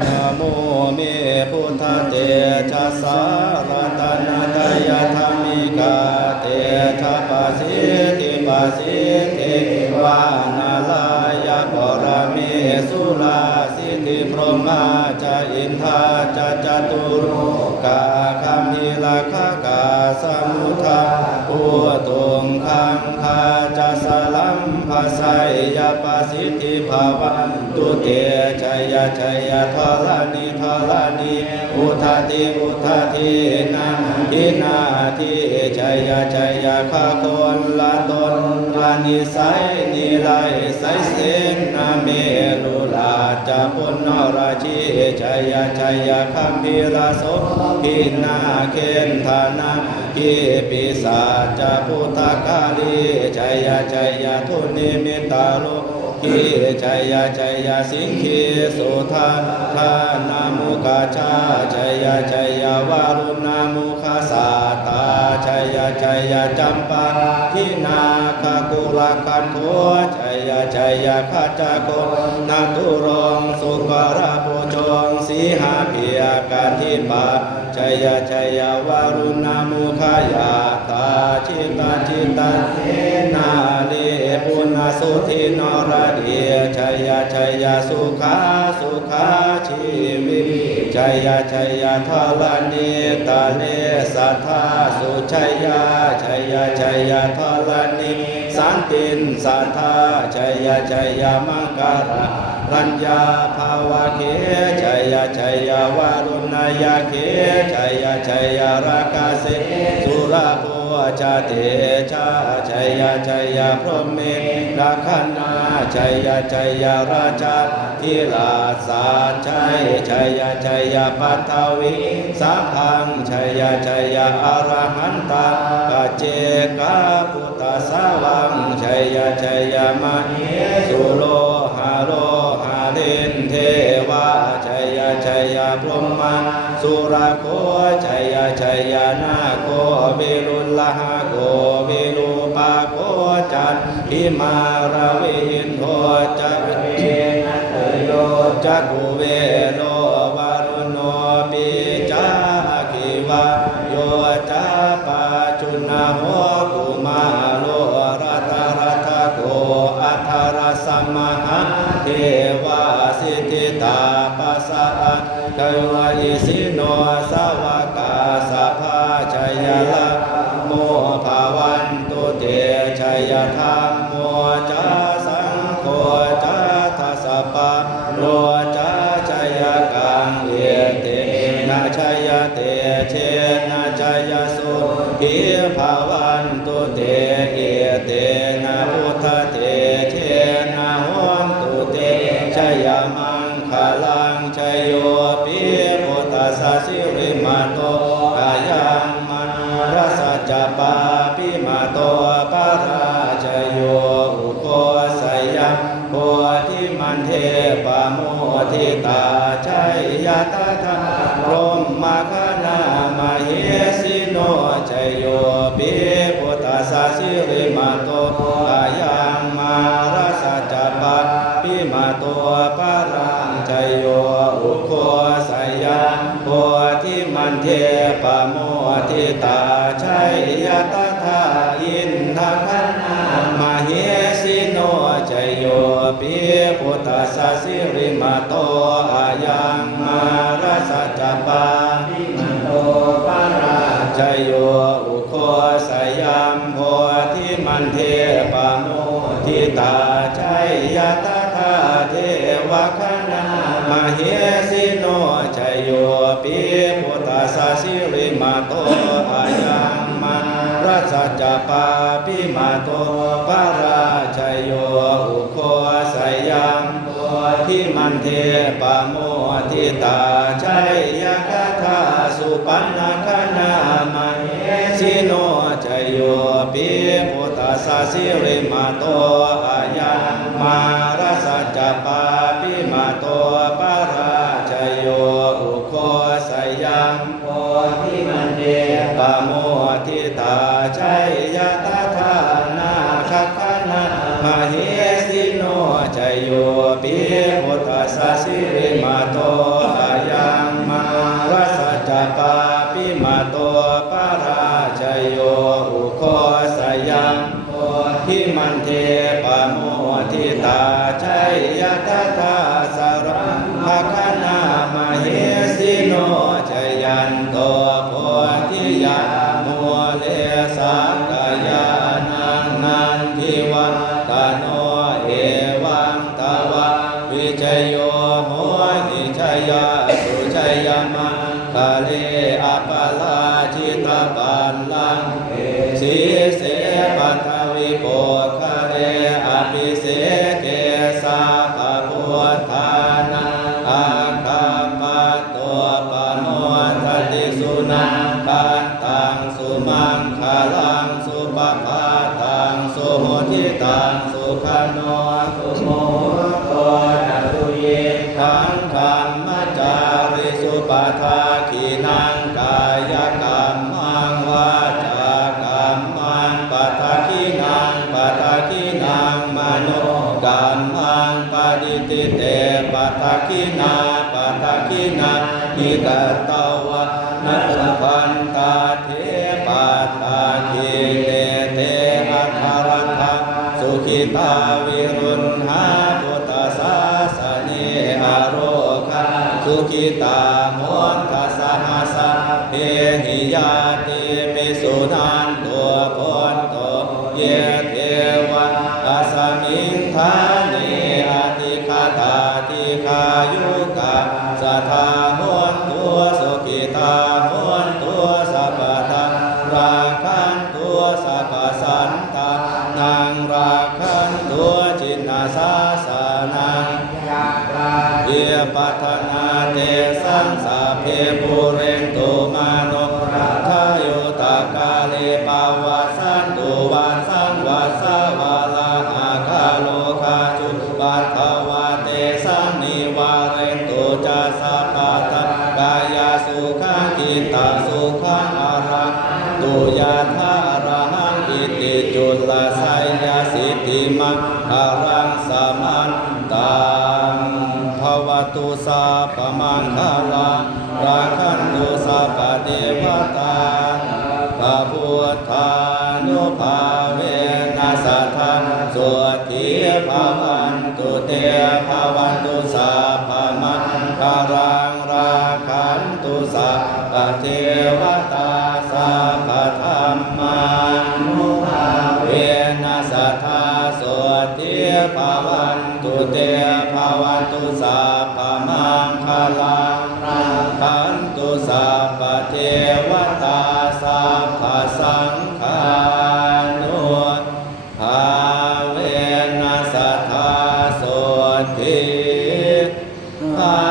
นะโมเมพุทธเตชะสารตนะทายาธรรมิกาเตชะปัสสิทิปัสสิทิวานาลายะปรเมสุราสิทธิพรหมาจาอินทาจตุรุกาคัมหิลาคกาสมุทาอุตุงคังคาจะสลัมภะไสยปัสสิทธิภาวันตุเตชัยชัยทรณีทรณีอุทาทินาทินาทิชัยชัยข้าคนละตนละนิสัยนิไลไสเสนาเมลุลาจะปุณราชีชัยชัยคัมภีรโสพินาเคนธานากิปิสาจะพุทธกาลีชัยชัยทุนิมิตาโลกิชัยสิงคีสุธาทานามุกาชาชัยาวารุณามุขสาตาชัยจัมปาทินาคากุรกันโทชัยขจโกนาตุรงสุกราปุจงสีหาเพียกันทิปาชัยาวารุณามุขยาตาจิตาเทนาลิปุณสุทินรดีชัยสุขาชีวิชัยทรณีตาเลสัทธาสุชัยทรณีสันตินสัทธาชัยมังการะรัญญาภาวะเขชัยวารุณยาเขชัยราคาเสสุราโภชาเตชาชัยพรหมเมราคันนาชัยราชาทิลาสาชัยปัทถวิสัพพังชัยอรหันตากเจกาพุทธสาวังชัยมหิสุโลหาโลหาเลนเทวาชัยพรหมาสุราโคชัยนาโคเบลุลหะโกเบลุปาโคจันทิมาราวินโทจักเวนะเตโยจักกุเวโลวารุโนปิจาคิวะโยจาปาจุนาโหกุมาโลรัตโกอัทรสัมมหะเทวาสิทธิตาปัสสะเทวะอิสิโนสาวกาสัพพะชัยละโมภาวันตุเตชัยธรรมโมจาสังโฆจาทัสสะปะโลจาชัยกังเอเตนะชัยเตเชนะชัยสุขีภาวันตุเตเอเตนะพุทธเตเชนะโหนตุเตชัยมังคลังชัยโยปิพุทธสัสสิริมาโตอายังมันรัสจปาปิมาโตปาราชโยอุโคสยังโพธิมันเทปโมทิตาชัยยตถาพรหมคณามเหสิโนชัยโยปิพุทธสัสสิริมาโตอายังมารัสจปาปิมาโตปาราชัยโยอุโคสยังโพธิมันเทปโมทิตาชัยยตถาอินทคณามเหสิโนชัยโยปิพุทธสัสสิริมาโตอายังมารัสจปาปิมาโตปาราชัยโยอุโคสยังโพธิมันเทปโมทิตาชัยยตถาเทวคณามเหสิโนชัยโยปิพุทธสัสสิริมาโตอายังมารัสจปาปิมาโตปาราชัยโยอุโคสยังโพธิมันเทปโมทิตาชัยยคถาสุปันนคณามเหสิโนชัยโยปิพุทธสัสสิริมาโตอายังมารัสจปาปิมาโตปาราชัยโยอุโคสยังโพธิมันเทปโมทิตาชัยยตถานาคคณามเหสิโนชัยโยปิพุทธสัสสิริมาโต ชัยยะสุชัยยามะกาเลอปาลาจิตาปัลลังสีเสปัทวิโกคาเลอภิเสเกสาภะพุทธานาอาคาปะตัวปะโนทัตติสุนังปันตังสุมังคาลังสุปปาตังสุโหทิตังสุขโนสุโมโตนะตุเยทังธรรมจาริสุปทาขีนังกายกรรมังวาจากรรมังปัทขีนังปัทขีนังมโนกรรมังปฏิติเตปัทขีนาปัทขีนานิกตวะนัสพันตาเทปัตตาคีเตเตอัคารทังสุขิตาวิรุณหาพุทธศาสนิอโรคะสุขิตามนทัสสะหัสสะเพหิยาติปิสุนันตัวพ้นโตเยเทวะอาสมิงทานิอาติคาตาติคายุกะสัทธาโหนตัวสุขิตาโหนตัวสัพพะทาราคันตัวสัพพะสันตานังราคันตัวจินนาสาสานังเพียปัทนาเตสังสาเพปุเรนตุมานุราทายุตกาเลปาวาสันตุวันสังวัสสวาลาอาคาโลคาจุปัตถวาเตสังนิวาเรนตุจัสสะปัตตกายสุขังกิตาสุขังอารังตุยาธาอรหังอิติจุลสัยยสิทธิมังอารังสมันตังภวตุสาปมังคาลังราคันตุสัพพะเทวตาพระพุทธานุภาเวนัสสัทธังสุขีภวันตุเตภวันตุสัพพะมังคารังราคันตุสัพพะเทวตาสัพพะธัมมานุภาเวนัสสัทธาสุขีภวันตุเตภวันตุสัพพะมังคารังราคันตุสัพพะเทวตาสัพพะสังฆานุภาเวนัสสัทธาสุขีภา